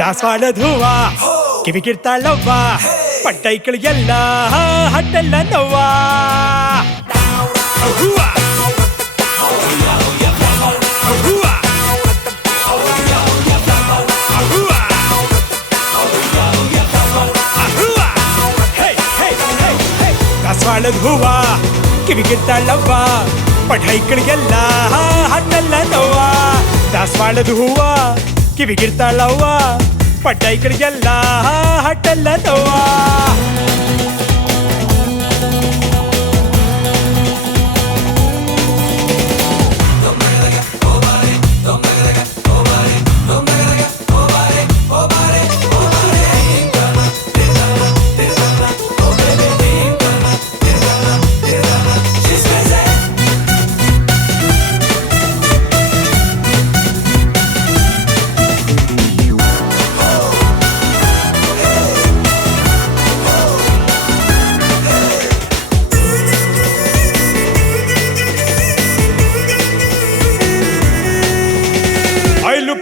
ದಾಸವಾಳದ ಹೂವ ಕಿವಿಗಿರ್ತಾಳವ್ವ ಪಟ್ಟೈಕಳಿಗೆಲ್ಲ ಹಟ್ಟೆಲ್ಲ ನೋವ ಹೂವ ದಾಸವಾಳದ ಹೂವ ಕಿವಿಗಿರ್ತಾಳವ್ವ ಪಟ್ಟೈಕಳಿಗೆಲ್ಲ ಹಟ್ಟೆಲ್ಲ ನೋವ ದಾಸವಾಳದ ಹೂವ ಕಿವಿಗಿರ್ತಾಳವ್ವ ಪಟ್ಟೈಕಳಿಗೆಲ್ಲ ಹಟ್ಟೆಲ್ಲ ನೋವ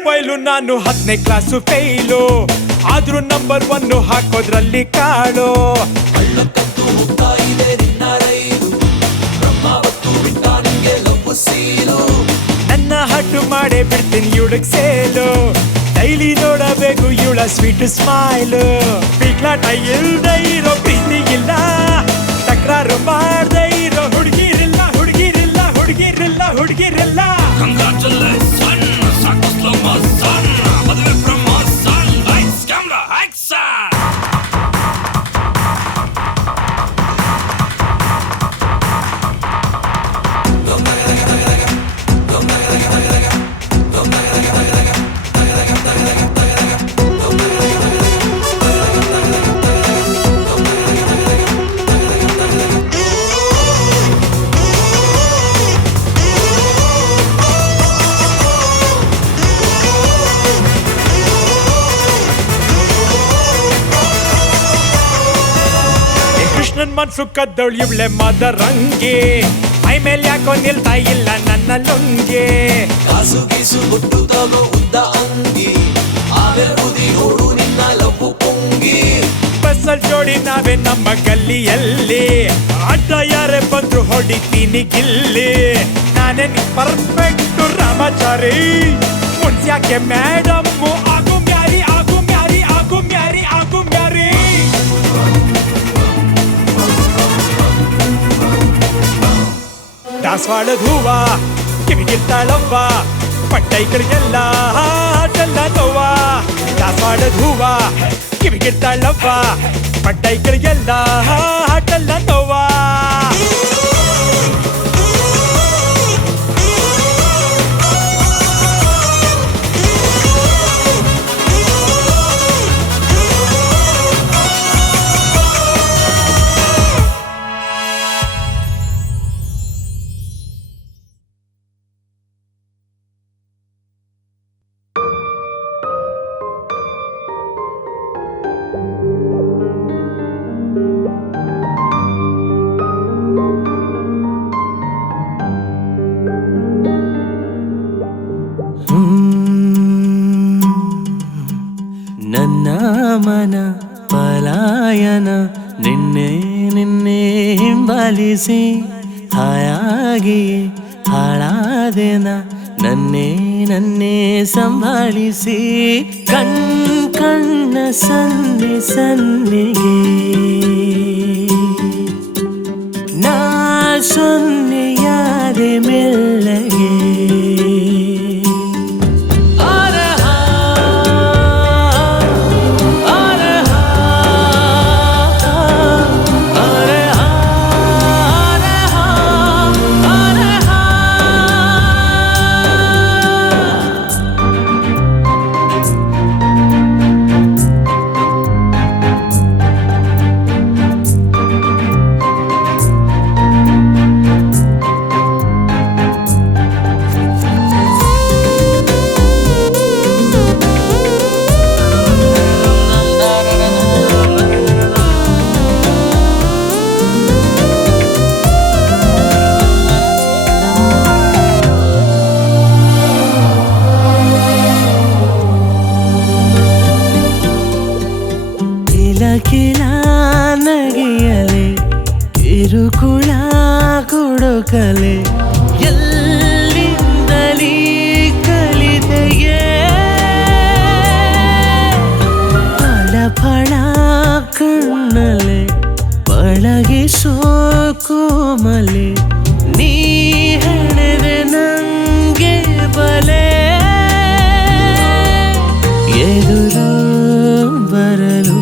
ಪೈಲು ನಾನು 10ನೇ ಕ್ಲಾಸು ಫೇಲು ಆದ್ರೂ ನಂಬರ್ 1 ಹಾಕೋದ್ರಲ್ಲಿ ಕಾಳು ನನ್ನ ಹಟ್ಟು ಮಾಡೇ ಬಿಡ್ತೀನಿ ಇವಳಗ್ ಸೇಲು ಡೈಲಿ ನೋಡಬೇಕು ಇವಳ ಸ್ವೀಟ್ ಸ್ಮೈಲು ಪಿಕ್ಲಾಟ ಇಲ್ದೇ ಇರೋ ಪ್ರೀತಿ ಇಲ್ಲ ತಕರಾರು ಮಾಡದೇ ಇರೋ ಹುಡುಗಿರಿಲ್ಲ ಹುಡುಗಿರಿಲ್ಲ ಹುಡುಗಿರಿಲ್ಲ ಹುಡುಗಿರಿಲ್ಲ ನನ್ ಮನ್ಸು ಕದ್ದವಳು ಇವಳೆ ಮದರಂಗಿ ಮೈ ಮೇಲೆ ಯಾಕೋ ನಿಲ್ತಾ ಇಲ್ಲ ನನ್ನ ಲುಂಗಿ ಕಾಸು ಗೀಸು ಹುಟ್ಟುತ್ತಲೋ ಉದ್ದ ಅಂಗಿ ಆಮೇಲೆ ಬುದಿ ನೋಡು ನಿನ್ನ ಲಪ್ಪು ಪೊಂಗಿ ಬಸ್ಸಲ್ ಜೋಡಿ ನಾವೇ ನಮ್ಮ ಗಲ್ಲಿಯಲ್ಲಿ ಅಡ್ಡ ಯಾರೇ ಬಂದ್ರು ಹೊಡಿತೀನಿ ಗಿಲ್ಲಿ ನಾನೇ ಪರ್ಫೆಕ್ಟ್ ರಾಮಾಚಾರಿ ಮುನ್ಸ್ಯಾಕೆ ಮೇಡಮ್ ಆಗು ಮ್ಯಾರಿ ಆಗು ಮ್ಯಾರಿ ಆಗು ಮ್ಯಾರಿ ಆಗು ಮ್ಯಾರಿ ದಾಸವಾಳದ ಹೂವ ಕಿವಿಗಿರ್ತಾಳವ್ವ ಪಟ್ಟೈಕಳಿಗೆಲ್ಲ ಹಟ್ಟೆಲ್ಲ ನೋವ ದಾಸವಾಳದ ಹೂವ ಕಿವಿಗಿರ್ತಾಳವ್ವ ಪಟ್ಟೈಕಳಿಗೆಲ್ಲ ಹಟ್ಟೆಲ್ಲ ನೋವ ನನ್ನ ಮನ ಪಲಾಯನ ನಿನ್ನೆ ನಿನ್ನೆ ಹಿಂಬಾಲಿಸಿ ಹಾಯಾಗಿ ಹಾಳಾದೆನ ನನ್ನೇ ನನ್ನೇ ಸಂಭಾಳಿಸಿ ಕಣ್ಣ ಸನ್ನೆ ಸನ್ನೆಗೆ ನಾ ಸೊನ್ನೆಯಾದೆ ಮೆಲ್ಲಗೆ ಕಲೆ ಎಲ್ಲಿಂದಲೀ ಕಲಿದೆಯೇ ಫಳ ಕಣ್ಣಲೆ ಪಳಗಿಸೋ ಕೋಮಲೆ ನೀ ಹೆಣೆದೆ ನಂಗೆ ಬಲೆ ಎದುರು ಬರಲು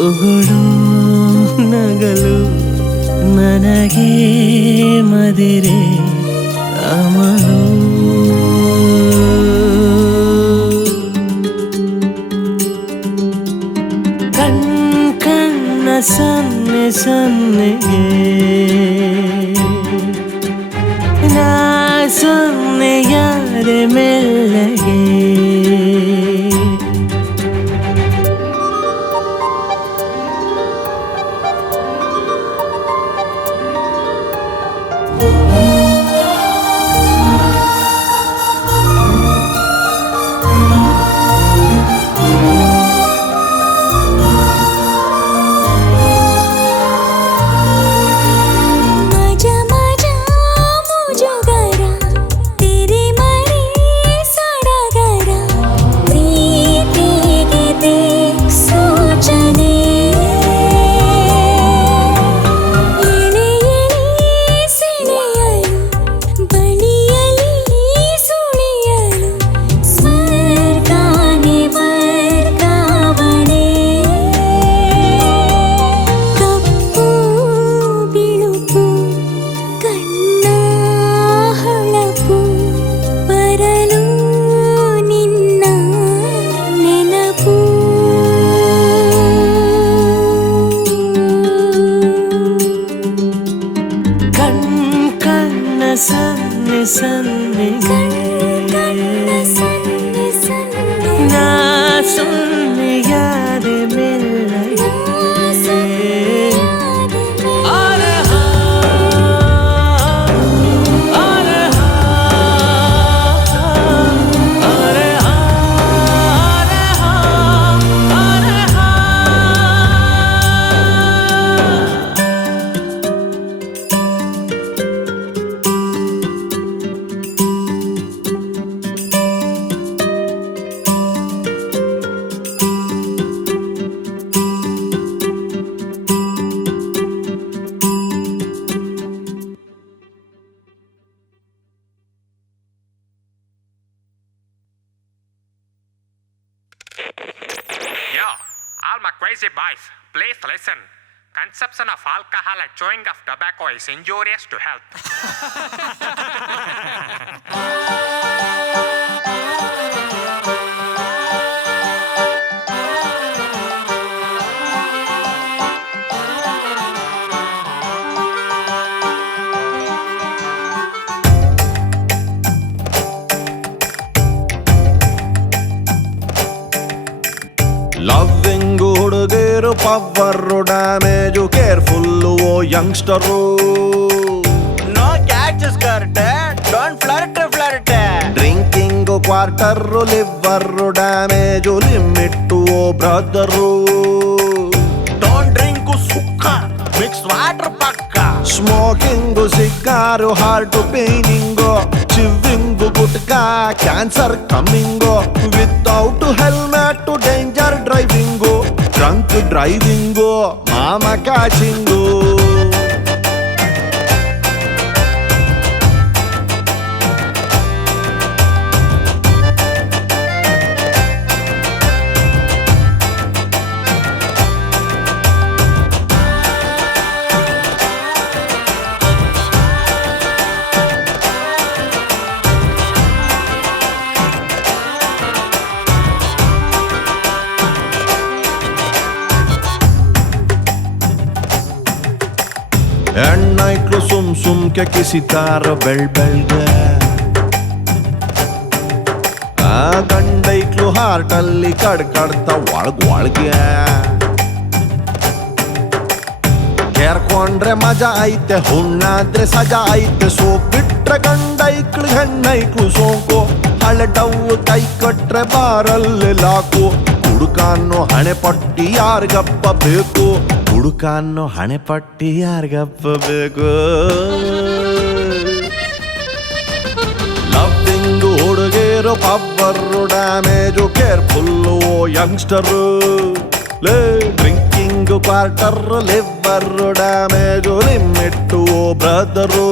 ಉಗುಳು ನಗಲು ನನಗೆ ಮದಿರೆ ಅಮಲು ಕಣ್ಣ ಸನ್ನೆ ಸನ್ನೆಗೆ ನಾ ಸೊನ್ನೆಯಾದೆ ಮೆಲ್ಲಗೆ ಸನ್ನೆ ಸನ್ನೆಗೆ ನಾ ಸೊನ್ನೆಯಾದೆ ಮೆಲ್ಲಗೆ All my crazy boys, please listen. Consumption of alcohol and chewing of tobacco is injurious to health. Loving ಹುಡುಗರು power damage careful oh youngster no catch skirt don't flirt drinking quarter liver damage limit oh brother don't drink ಸುಕ್ಕ mix water ಪಕ್ಕ smoking cigar heart paining chewing gutka cancer coming without helmet danger driving drunk driving ಮಾಮ catching ಹೆಣ್ಣೈಕ್ಳು ಸುಮ್ಕೆ ಕಿಸಿತಾರ ಬೆಳ್ಬೆಳ್ಗೆ ಆ ಗಂಡೈಕ್ಳು ಹಾರ್ಟಲ್ಲಿ ಕಡ್ಕಡ್ತ ಒಳಗೆ ಕೇರ್ಕೊಂಡ್ರೆ ಮಜಾ ಐತೆ ಹುಣ್ಣಾದ್ರೆ ಸಜಾ ಐತೆ soap ಬಿಟ್ರೆ ಗಂಡೈಕ್ಳು ಹೆಣ್ಣೈಕ್ಳು ಸೋಂಕು ಹಳೆ ಡವ್ವು ಕೈ ಕಟ್ರೆ ಬಾರಲ್ಲಿ ಲಾಕು ಹುಡುಕಾನ್ನೋ ಹಣೆ ಪಟ್ಟಿ ಯಾರಿಗಪ್ಪ ಬೇಕು ಹುಡುಕಾನ್ನೋ ಹಣೆ ಪಟ್ಟಿ ಯಾರಿಗಪ್ಪ ಬೇಕು ಹುಡುಗೇರು power damage careful oh youngster ಲೇ drinking quarter liver damage limit oh brother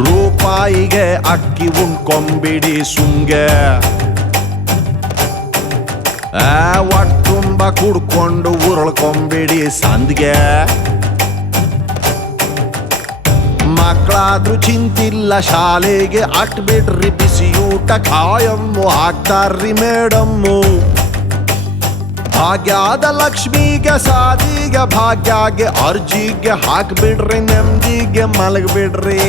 ರೂಪಾಯಿಗೆ ಅಕ್ಕಿ ಉಣ್ಕೊಂಬಿಡಿ ಸುಂಗೆ ಒಟ್ಟು ತುಂಬ ಕುಡ್ಕೊಂಡು ಉರುಳ್ಕೊಂಬಿಡಿ ಸಂದ್ಗೆ ಮಕ್ಕಳಾದ್ರೂ ಚಿಂತಿಲ್ಲ ಶಾಲೆಗೆ ಅಟ್ಬಿಡ್ರಿ ಬಿಸಿಯೂಟ ಕಾಯಮ್ಮು ಹಾಕ್ತಾರ್ರಿ ಮೇಡಮ್ಮು ಭಾಗ್ಯದ ಲಕ್ಷ್ಮಿಗೆ ಸಾದಿಗೆ ಭಾಗ್ಯಗೆ ಅರ್ಜಿಗೆ ಹಾಕ್ಬಿಡ್ರಿ ನೆಮ್ಮದಿಗೆ ಮಲಗ್ಬಿಡ್ರಿ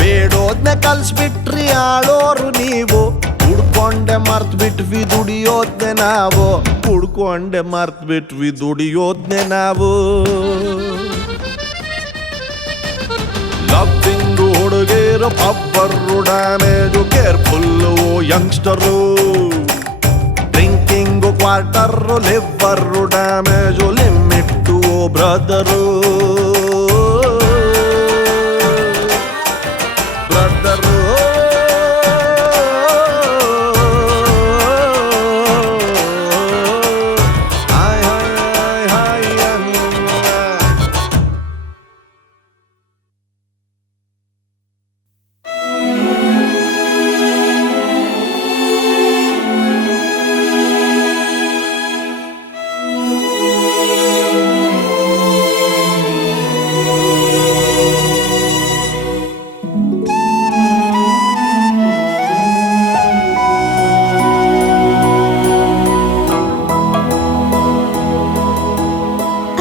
ಬೇಡೋದ್ನೆ ಕಲ್ಸ್ಬಿಟ್ರಿ ಆಳೋರು ನೀವು ಹುಡ್ಕೊಂಡೆ ಮರ್ತ್ ಬಿಟ್ವಿ ದುಡಿಯೋದ್ನೆ ನಾವು ಹುಡ್ಕೊಂಡೆ ಮರ್ತ್ ಬಿಟ್ವಿ ದುಡಿಯೋದ್ನೆ ನಾವು ಲವ್ವಿಂಗು ಹುಡುಗೇರು power damage careful youngster drinking quarter liver damage limit brother brother hi hi hi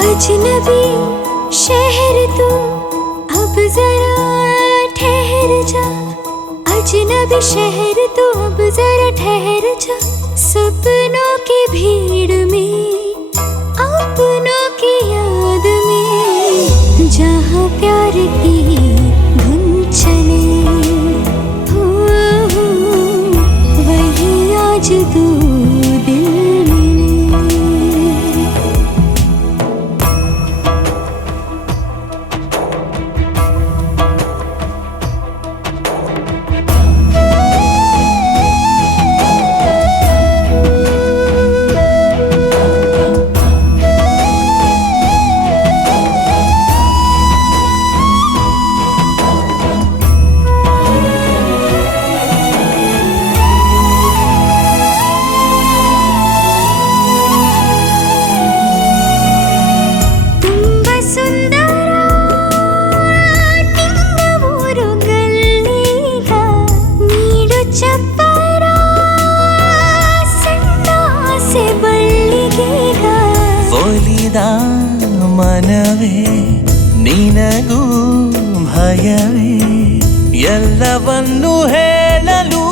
अजनबी शहर तू अब जरा ठहर जा अजनबी शहर तू अब जरा ठहर जा सपनों की भीड़ में अपनों की याद में जहाँ प्यार की धुन चले हो वही आज तू दिल ಒಲಿದ ಮನವೇ ನಿನಗೂ ಭಯವೇ ಎಲ್ಲವನ್ನು ಹೇಳಲು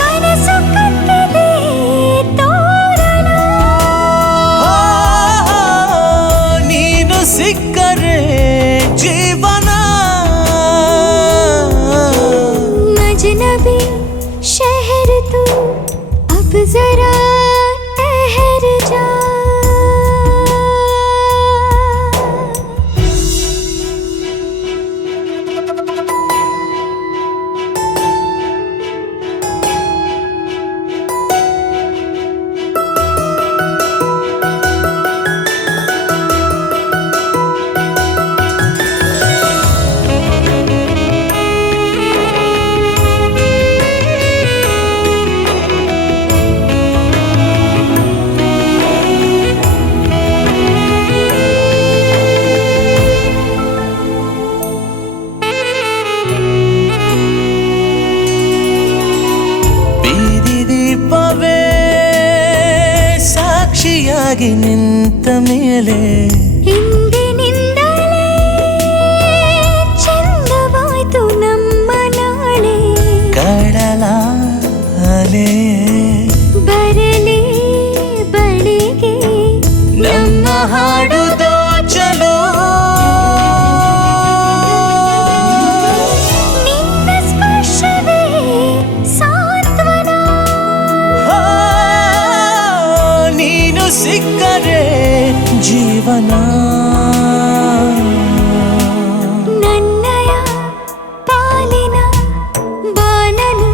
ಕನಸು ಕಟ್ಟಿದೆ ತೋರಣ ನೀನು ಸಿಕ್ಕರೆ ಜೀವನ अजनबी शहर तू अब जरा ठहर जा ಸಾಕ್ಷಿಯಾಗಿ ನಿಂತ ಮೇಲೆ ಇಂದಿನಿಂದಲೇ ಚಂದವಾಯ್ತು ನಮ್ಮ ನಾಳೆ ಕಡಲ ಜೀವನ ನನ್ನಯ ಪಾಲಿನ ಬಾನನು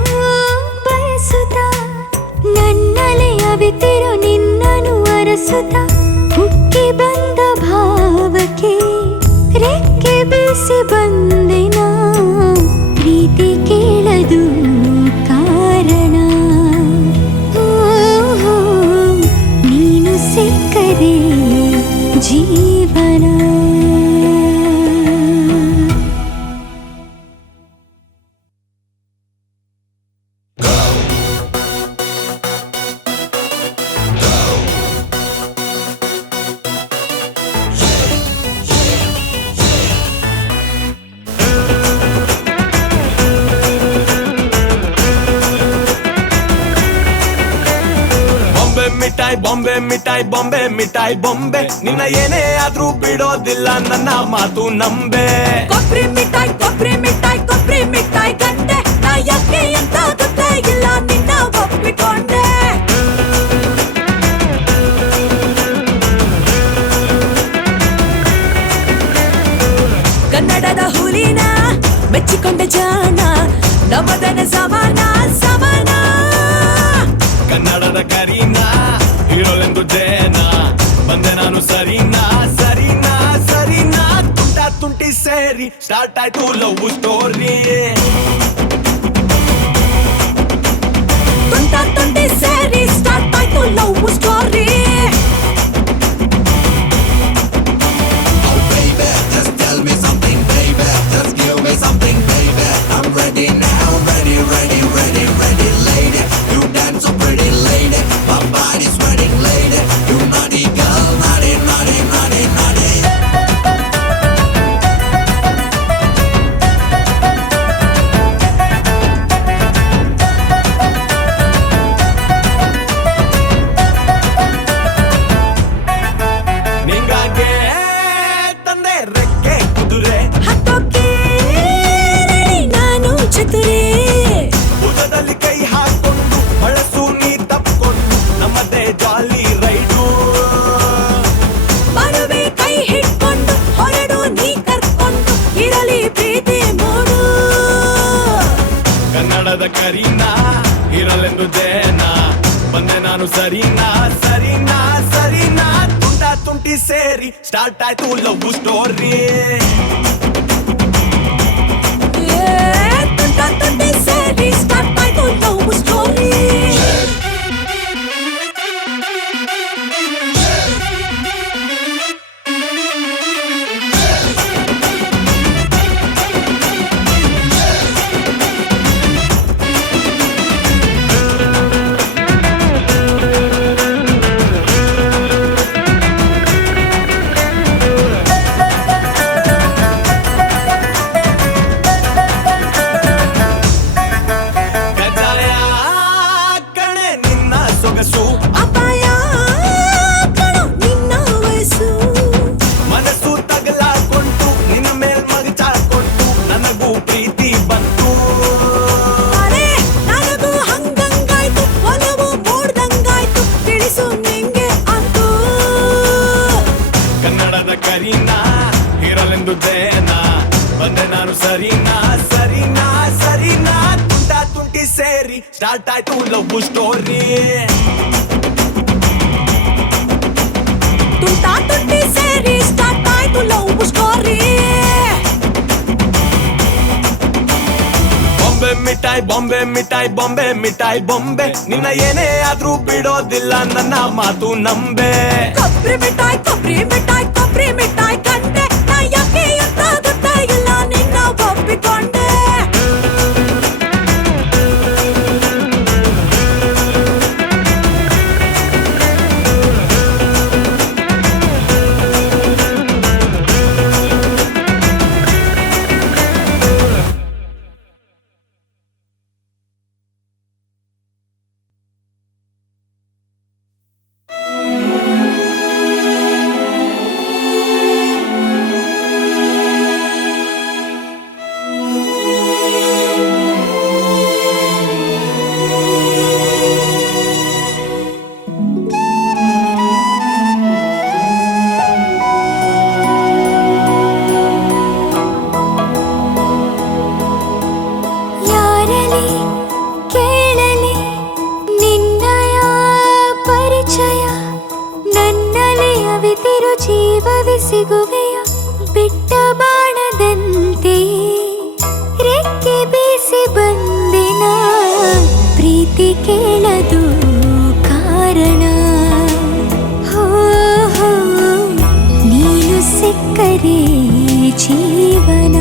ಬಯಸುತ್ತ ನನ್ನಲೆ ಅವಿತಿರು ನಿನ್ನನು ಅರಸುತ್ತ ಉಕ್ಕಿ ಬಂದ ಭಾವಕ್ಕೆ ರೆಕ್ಕೆ ಬೀಸಿ ಬಂದೆನ ಪ್ರೀತಿ ಕೇಳದು ಕಾರಣ ಓಹೋ ನೀನು ಸಿಕ್ಕರೆ ಜೀವನ ಬಾಂಬೆ ಮಿಠಾಯಿ ಬಾಂಬೆ ಮಿಠಾಯಿ ಬಾಂಬೆ ನಿನ್ನ ಏನೇ ಆದ್ರೂ ಬಿಡೋದಿಲ್ಲ ನನ್ನ ಮಾತು ನಂಬೆ ಕೊಬ್ಬರಿ ಮಿಠಾಯಿ ಕೊಬ್ಬರಿ ಮಿಠಾಯಿ ಕೊಬ್ಬರಿ ಮಿಠಾಯಿ ಗಂಟೆ ನಾ ಯಾಕೆ ಅಂತ ಗೊತ್ತೇ ಇಲ್ಲ ನಿನ್ನ ಒಪ್ಪಿಕೊಂಡೆ ಕನ್ನಡದ ಹುಲಿನ ಮೆಚ್ಚಿಕೊಂಡ ಜಾನ ನಮ್ಮದನ ಸಮಾನ ಸಮಾನ ಕನ್ನಡದ ಕರೀನಾ ಹೀರೋಲೆಂದು ಜೇನ ಬಂದೆ ನಾನು ಸರಿನಾ ಸರಿನಾ ಸರಿನಾ ತುಂಟ ತುಂಟಿ ಸೇರಿ ಸ್ಟಾರ್ಟ್ ಆಯ್ತು ಲವ್ ಸ್ಟೋರಿ ತುಂಟ ತುಂಟಿ ಸೇರಿ ಸ್ಟಾರ್ಟ್ ಆಯ್ತು ಲವ್ ಸ್ಟೋರಿ ನಿಂಗಾಗೆ ತಂದೆ ರೆಕ್ಕೆ ಕುದುರೆ ಹತ್ತೋಕೆ ನಾನು ಚತುರೇ ಭುಜದಲ್ಲಿ ಕೈ ಹಾಕೊಂಡು ಬಳಸು ನೀ ತಪ್ಕೊಂಡು ನಮ್ಮದೇ ಜಾಲಿ ರೈಡು ಬರುವೆ ಕೈ ಹಿಡ್ಕೊಂಡು ಹೊರಡು ನೀ ಕರ್ಕೊಂಡು ಇರಲಿ ಪ್ರೀತಿ ಮೂಡು ಕನ್ನಡದ ಕರೀನಾ ಇರಲೆಂದು ಜೇನ ಬಂದೆ ನಾನು ಸರಿನಾ ಸರಿನಾ ಸರಿನಾ ತುಂಟ ತುಂಟಿ ಸೇರಿ ಸ್ಟಾರ್ಟ್ ಆಯ್ತು ಲವ್ ಸ್ಟೋರಿ ತುಂಟ ತುಂಟಿ ಸೇರಿ ಸ್ಟಾರ್ಟ್ ಆಯ್ತು ಲವ್ ಸ್ಟೋರಿ ಕಜ್ಜಾಯ ಕಣೆ ನಿನ್ನ ಸೊಗಸು ಅಪಾಯ ಕಣೋ ನಿನ್ನ ವಯಸ್ಸು ಮನಸ್ಸು ತಗಲಾಕೊಂಡು ನಿನ್ನ ಮೇಲ್ ಮಗಚಾಕೊಂಡು ನನಗೂ ಪ್ರೀತಿ ಬಂತು ಅರೆ ನನಗೂ ಹಂಗಂಗಾಯ್ತು ಒಲವು ಮೂಡ್ದಂಗಾಯ್ತು ತಿಳಿಸು ನಿಂಗೆ ಅಂತೂ ಕನ್ನಡದ ಕರೀನಾ ಇರಲೆಂದು ಜೇನ ಬಂದೆ ನಾನು ಸರಿನಾ ಸರಿನಾ ಸರಿನಾ ತುಂಟ ತುಂಟಿ ಸೇರಿ ಸ್ಟಾರ್ಟ್ ಆಯ್ತು ಲವ್ ಸ್ಟೋರಿ ತುಂಟ ತುಂಟಿ ಸೇರಿ ಸ್ಟಾರ್ಟ್ ಆಯ್ತು ಲವ್ ಸ್ಟೋರಿ ಬಾಂಬೆ ಮಿಠಾಯಿ ಬಾಂಬೆ ಮಿಠಾಯಿ ಬಾಂಬೆ ಮಿಠಾಯಿ ಬಾಂಬೆ ನಿನ್ನ ಏನೇ ಆದ್ರೂ ಬಿಡೋದಿಲ್ಲ ನನ್ನ ಮಾತು ನಂಬೆ ಕೊಬ್ಬರಿ ಮಿಠಾಯಿ ಕೊಬ್ಬರಿ ಮಿಠಾಯಿ ಕೊಬ್ಬರಿ ಮಿಠಾಯಿ ಗಂಟೆ ನಾ ಯಾಕೆ ಅಂತ ಗೊತ್ತೇ ಇಲ್ಲ ನಿನ್ನ ಒಪ್ಪಿಕೊಂಡೆ ಪರಿಚಯ ನನ್ನಲ್ಲಿ ಅವಿತಿರು ಜೀವವಿ ಸಿಗುವೆಯ ಬಿಟ್ಟ ಬಾಣದಂತೆ ರೆಕ್ಕೆ ಬೀಸಿ ಬಂದಿನ ಪ್ರೀತಿ ಕೇಳದು ಕಾರಣ ಹೋ ಹೋ ನೀನು ಸಿಕ್ಕರೆ ಜೀವನ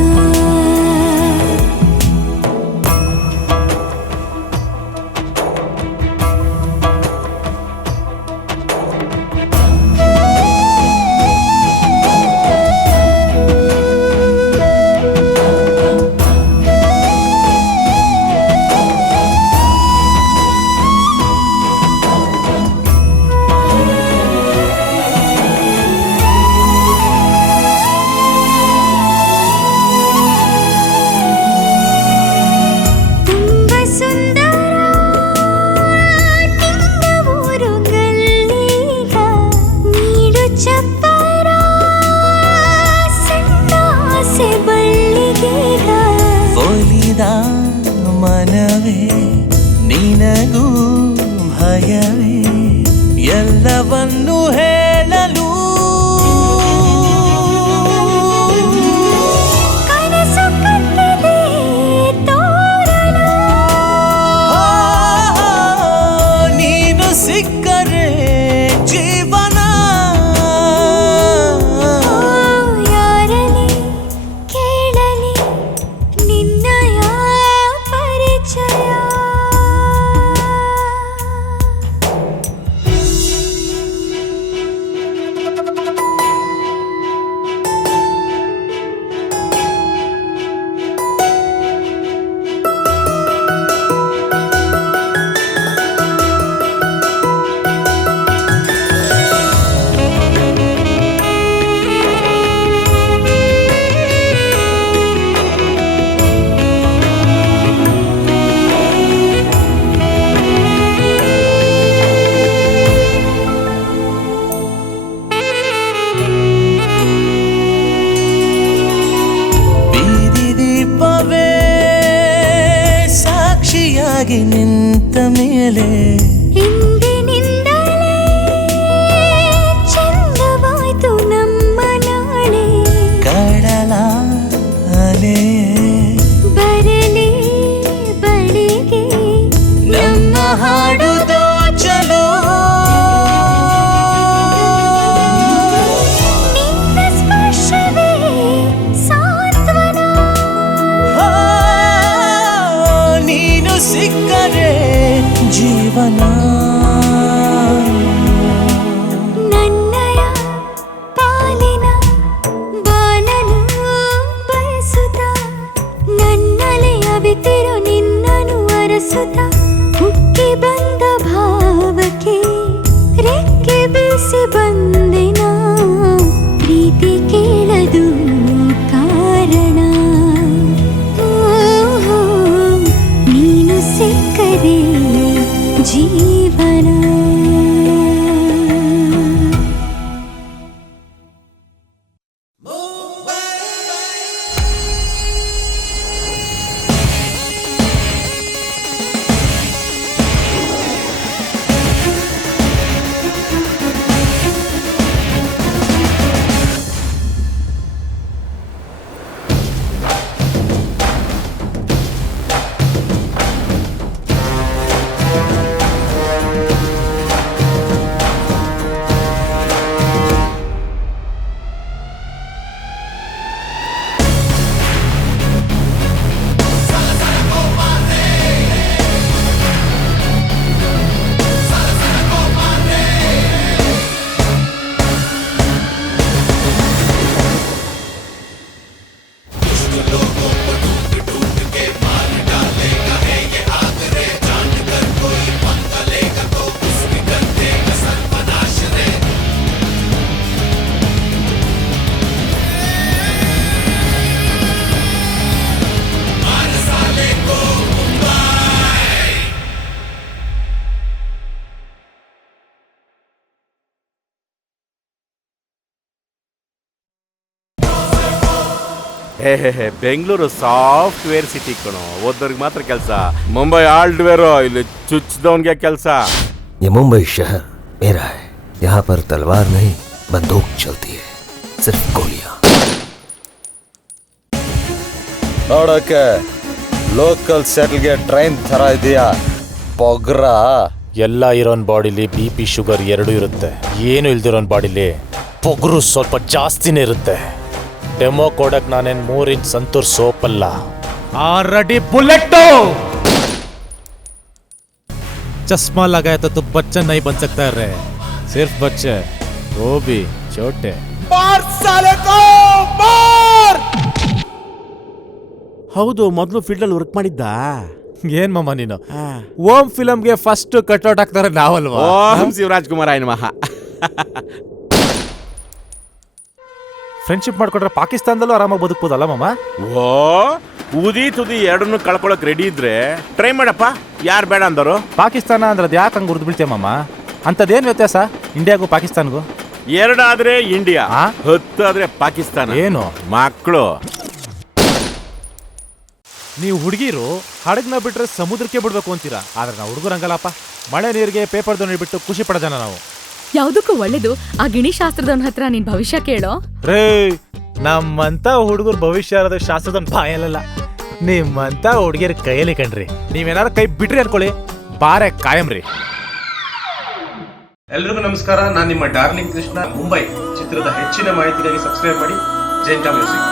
ಮನವೇ ನಿನಗೂ ಭಯವೇ ಎಲ್ಲವನ್ನು ಹೇಳಲು ಕನಸು ಕಟ್ಟಿದೆ ತೋರಣ ನೀನು ಸಿಕ್ಕರೆ ಜೀವನ ಯಾರಲಿ ಕೇಳಲಿ ನಿನ್ನಯ ಪರಿಚಯ ಬೀದಿ ದೀಪವೇ ಸಾಕ್ಷಿಯಾಗಿ ನಿಂತ ಮೇಲೆ ಇಂದಿನಿಂದಲೇ ಚಂದವಾಯ್ತು ನಮ್ಮ ನಾಳೆ ಕಡಲ ಅಲೆ ಬರಲಿ ಬಳಿಗೆ ನಮ್ಮ ಹಾಡು ದೋಚಲು ನಿನ್ನ ಸ್ಪರ್ಶವೇ ಸಾಂತ್ವನ ಆ, ನೀನು ಸಿಕ್ಕರೆ ಜೀವನ ನನ್ನಯ ಪಾಲಿನ ಬಾನನು ಬಯಸುತ್ತ ನನ್ನಲೆ ಅವಿತಿರು ನಿನ್ನನು ಅರಸುತ್ತ ಹುಕ್ಕಿ ಬಂದ ಭಾವಕ್ಕೆ ರೆಕ್ಕೆ ಬೀಸಿ ಬಂದಿನ ಪ್ರೀತಿ ಕೇಳದು ಕಾರಣ ಓ ನೀನು ಸಿಕ್ಕರೆ ಜೀವನ ಹೇ ಬೆಂಗಳೂರು ಸಾಫ್ಟ್ವೇರ್ ಸಿಟಿ ಕಣೋ, ಓದೋರಿಗೆ ಮಾತ್ರ ಕೆಲಸ. ಮುಂಬೈ ಹಾರ್ಡ್ವೇರು, ಇಲ್ಲಿ ಚುಚ್ಚಿದವನ್ಗೆ ಕೆಲಸ. ये मुंबई शहर मेरा है। यहाँ पर तलवार नहीं बंदूक चलती है, सिर्फ गोलियां। ನೋಡಕ್ಕೆ ಲೋಕಲ್ ಸೆಟ್ಲ್ಗೆ ಟ್ರೈನ್ ಥರ ಇದೆಯಾ ಪೊಗ್ರ? ಎಲ್ಲ ಇರೋನ್ ಬಾಡಿಲಿ BP ಶುಗರ್ ಎರಡೂ ಇರುತ್ತೆ. ಏನು ಇಲ್ದಿರೋನ್ ಬಾಡಿಲಿ ಪೊಗರು ಸ್ವಲ್ಪ ಜಾಸ್ತಿನೇ ಇರುತ್ತೆ. ಡೆಮೋ ಕೊಡಕ್ ನಾನೇನ್ 3 ಇಂಚ್ ಸಂತೂರ್ ಸೋಪ್ ಅಲ್ಲ, ಆಲ್ರೆಡಿ ಬುಲೆಟ್. चश्मा लगाया तो बच्चा नहीं बन सकता रे, सिर्फ बच्चे, वो भी छोटे. ಹೌದು, ಮೊದಲು ಫೀಲ್ಡಲ್ಲಿ ವರ್ಕ್ ಮಾಡಿದ್ದ. ಏನ್ ಮಾಮ ನೀನು ಓಮ್ ಫಿಲಮ್ಗೆ ಫಸ್ಟ್ ಕಟ್ಔಟ್ ಹಾಕ್ತಾರೆ ನಾವಲ್ವಾ? ಓಂ ಶಿವರಾಜ್ ಕುಮಾರ್ ಆಯ್ನ ಮಹಾ. ಫ್ರೆಂಡ್ಶಿಪ್ ಮಾಡ್ಕೊಂಡ್ರೆ ಪಾಕಿಸ್ತಾನದಲ್ಲೂ ಆರಾಮಾಗಿ ಬದುಕ್ಬೋದಲ್ಲ ಮಾಮ? ಓ ಊದಿ ತುದಿ ಎರಡನ್ನೂ ಕಳ್ಕೊಳಕ್ ರೆಡಿ ಇದ್ರೆ ಟ್ರೈ ಮಾಡಪ್ಪ, ಯಾರು ಬೇಡ ಅಂದರು? ಪಾಕಿಸ್ತಾನ ಅಂದ್ರೆ ಅದು ಯಾಕೆ ಹಂಗೆ ಉರ್ದು ಬೀಳ್ತೇವೆ ಮಾಮ? ಅಂಥದ್ದೇನು ವ್ಯತ್ಯಾಸ ಇಂಡಿಯಾಗೂ ಪಾಕಿಸ್ತಾನ್ಗೂ? 2 ಆದ್ರೆ ಇಂಡಿಯಾ, ಆ? 10 ಆದ್ರೆ ಪಾಕಿಸ್ತಾನ. ಏನು ಮಕ್ಕಳು ನೀವು ಹುಡುಗಿರು ಹಡಗ್ನ ಬಿಟ್ರೆ ಸಮುದ್ರಕ್ಕೆ ಬಿಡ್ಬೇಕು ಅಂತೀರಾ, ಆದ್ರೆ ನಾವು ಹುಡುಗರು ಹಂಗಲ್ಲಪ್ಪ. ಮಳೆ ನೀರಿಗೆ ಪೇಪರ್ ದೋಣಿ ಬಿಟ್ಟು ಖುಷಿ ಪಡೋ ಜನ ನಾವು. ಯಾವುದಕ್ಕೂ ಒಳ್ಳೇದು ಆ ಗಿಣಿಶಾಸ್ತ್ರದವನ ಹತ್ರ ನೀನ್ ಭವಿಷ್ಯ ಕೇಳೋ. ರೇ, ನಮ್ಮಂತ ಹುಡುಗರು ಭವಿಷ್ಯ ಇರೋದು ಶಾಸ್ತ್ರದ ಬಾಯಲ್ಲ, ನಿಮ್ಮಂತ ಹುಡುಗಿಯರ ಕೈಯಲ್ಲಿ ಕಣ್ರಿ. ನೀವೇನಾದ್ರು ಕೈ ಬಿಟ್ರಿ ಅನ್ಕೊಳ್ಳಿ, ಬಾರೆ ಕಾಯಂರಿ. ಎಲ್ರಿಗೂ ನಮಸ್ಕಾರ, ನಾನು ನಿಮ್ಮ ಡಾರ್ಲಿಂಗ್ ಕೃಷ್ಣ. ಮುಂಬೈ ಚಿತ್ರದ ಹೆಚ್ಚಿನ ಮಾಹಿತಿಗಾಗಿ ಸಬ್ಸ್ಕ್ರೈಬ್ ಮಾಡಿ ಜೈಂಟಾ ಮ್ಯೂಸಿಕ್.